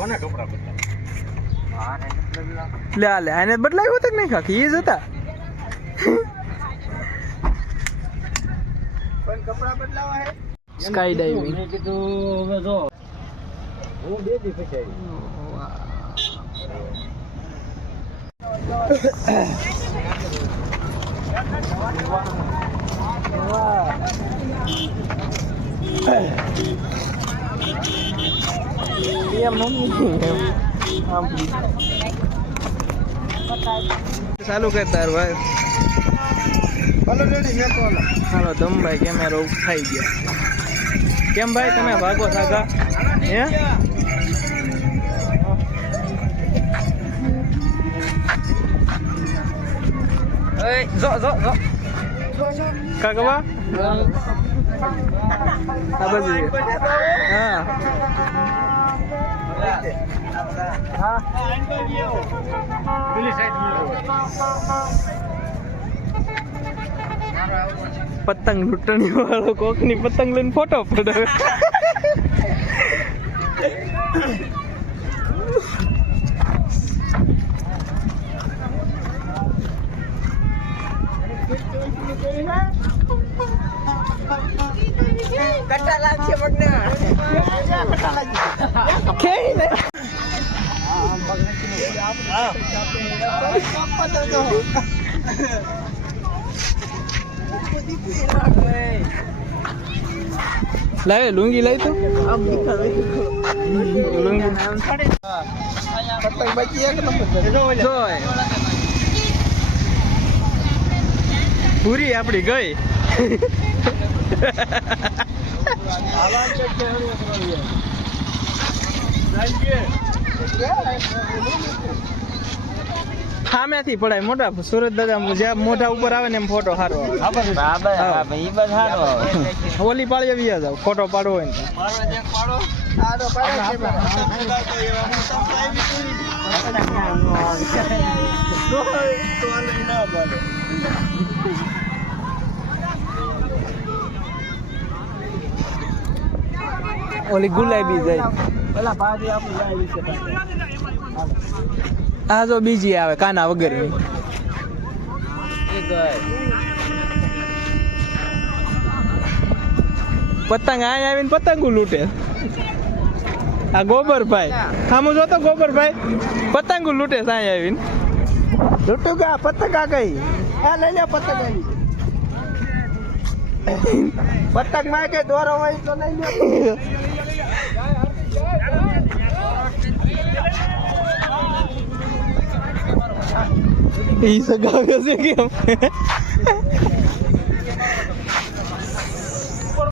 કોને કપડા લે લે આને બદલાયો તો નહીં ખાકી એ જ હતા પણ કપડા બદલાવા હે સ્કાય ડાઇવિંગ મેં કીધું હવે જો હું 2 દી પછી ચાલુ કરતા ભાઈ હાલો દમભાઈ કેમેરો ખાઈ ગયા કેમ ભાઈ તમે ભાગો સાગા હે જો જો જો કાકવા આ બાજુ હા પતંગ લૂંટણી વાળો કોકની પતંગ લઈને ફોટો પડાવે કટ્ટા લાગશે મગને કેઈ ને લાવે લુંગી લઈ તો લુંગી પતંગ બચી એક નંબર જોય પૂરી આપડી ગઈ સામેથી પડાય મોટા સુરત દાદા જ્યાં મોઢા ઉપર આવે ને એમ ફોટો સારો ઓલી પાળી આવી જાવ ફોટો પાડવો હોય ને ઓલી ગુલાબી જાય આ જો બીજી આવે કાના વગરની પતંગ અહીં આવીને પતંગો લૂંટે આ ગોબરભાઈ સામું જોતો ગોબરભાઈ પતંગો લૂંટે સાંઈ આવીને લૂટું કા પતંગ આ ગઈ આ લઈ લે પતંગ આવી પતંગ માં કે દોરો હોય તો લઈ લે ઈ સગાવ્યો છે કેમ